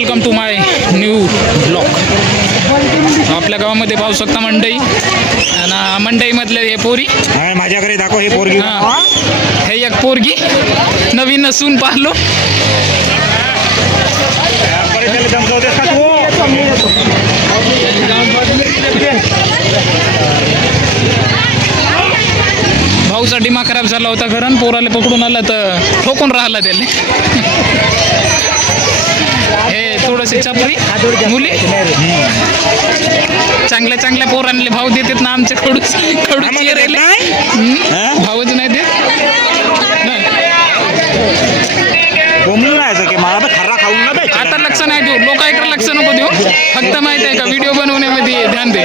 Welcome to my new blog. आपल्या गावामध्ये पाहू शकता मंडई. आणि मंडईमधले हे पोरी. हा, माझ्याकडे दाखव हे पोरगी. हा. एक पोरगी. नवीन असून पाहलो. भाऊचा डिमा खराब झाला होता घरान पोराला पकडून आला तर ठोकून राहिला त्याला. हे थोडंसे चपरी मुली. चांगल्या चांगल्या पोरांले भाव देतात ना आमच्या? हम्म. हा? भावच नाही देत. की? मला खाऊन आता लक्ष नाही देऊ. लोकांकडे लक्ष नको देऊ. फक्त माहीत आहे का? व्हिडिओ बनवण्यामध्ये ध्यान दे.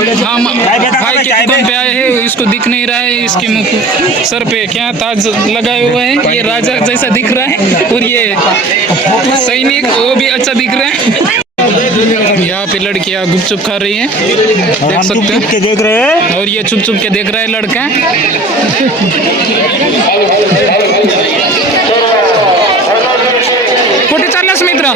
हाँ भाई के दुकान पे आए हैं इसको दिख नहीं रहा है इसके मुँह को- सर पे क्या ताज लगाए हुए हैं ये राजा जैसा दिख रहा है और ये सैनिक वो भी अच्छा दिख रहा है। यहाँ पे लड़कियाँ गुपचुप खा रही हैं देख सकते हैं। के देख रहे हैं। और ये चुप चुप के देख रहा है लड़का। कुठे चाललास मित्र?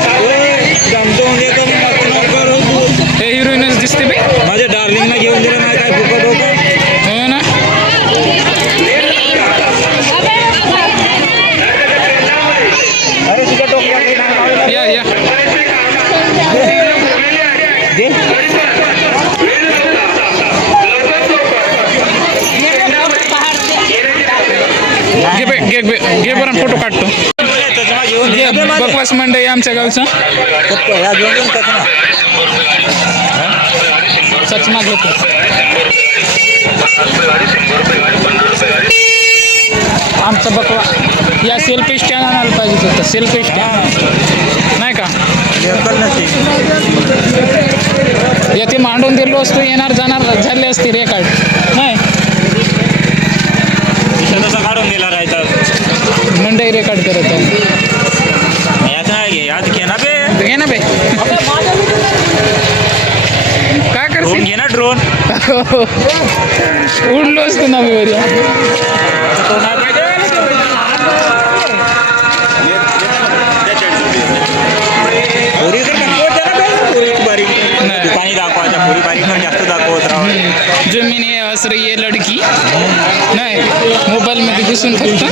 घे बे घे बे घे बरं फोटो काढतो बकवास मंडई आमच्या गावचा. सच ह्या आमचा बकवा या सेल्फी स्टँड आणायला पाहिजे होतं सेल्फी स्टँड नाही का? एकच येथे मांडून दिलो असतो येणार जाणार झाले असते रेकॉर्ड नाही. तसं काढून दिला राहायचा मंडई रेकॉर्ड करत आहे. याच नाही घे याच घे ना बे. घे ना बे. काय ड्रोन करशील? घे ना ड्रोन उडलो असतो ना मी वरी. तो नाही बारीक जास्त दाखवत राहा जो मी हस रही है लड़की नाही मध्ये घुसून फक्त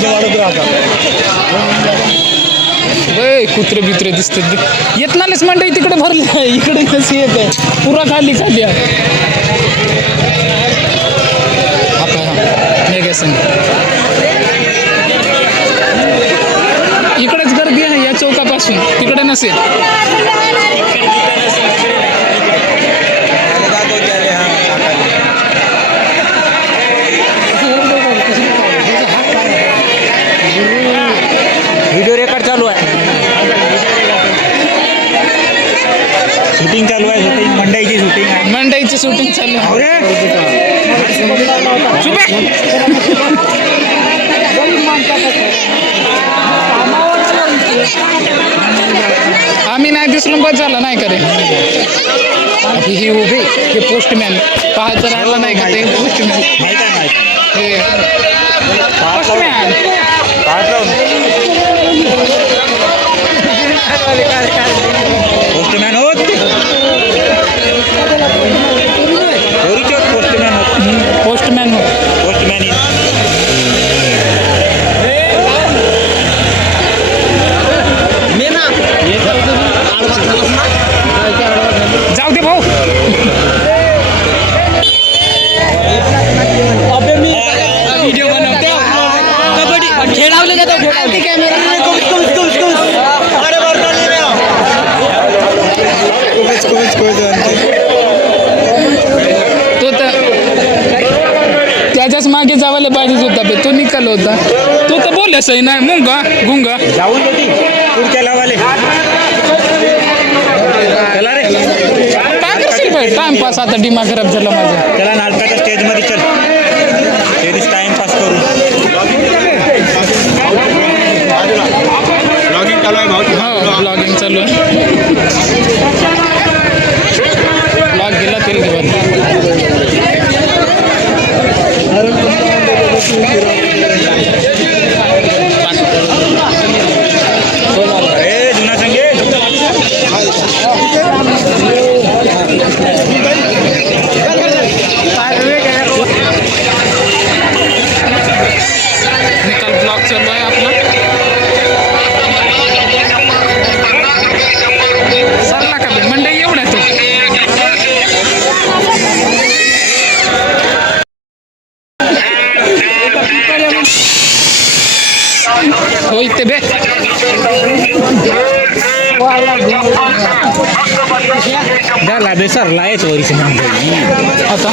बे कुत्रे बित्रे दिसतात. येत नालेच मंडई तिकडे भरली इकडे कशी येत आहे पुरा खाली खाली आता हा? मेघासन इकडेच गर्दी आहे या चौकापासून तिकडे नसेल शूटिंग चालू अरे! चुप आहे. आम्ही नाही दिसलो बस झालं नाही करे ही उभे हे पोस्टमॅन पाहायचं राहिलं नाही का ते? पोस्टमॅन हे. पोस्टमॅन पोस्टमॅन हो। पोस्टमॅन जाऊ दे भाऊ। मागे जावायला पाहिजेच होता बे तो निकाल होता. तो तर बोल सही नाही मुंगा गुंगा. जाऊन होती पुढच्या लावाले चला रे. काय करशील भाई टाइमपास आता दिमाग खराब झाला माझा. त्याला नाटकाच्या स्टेजमध्ये चल. तेरीच टाइमपास करू. हो ब्लॉगिंग चालू आहे. Ya Be. Dala besar lah itu original. Apa?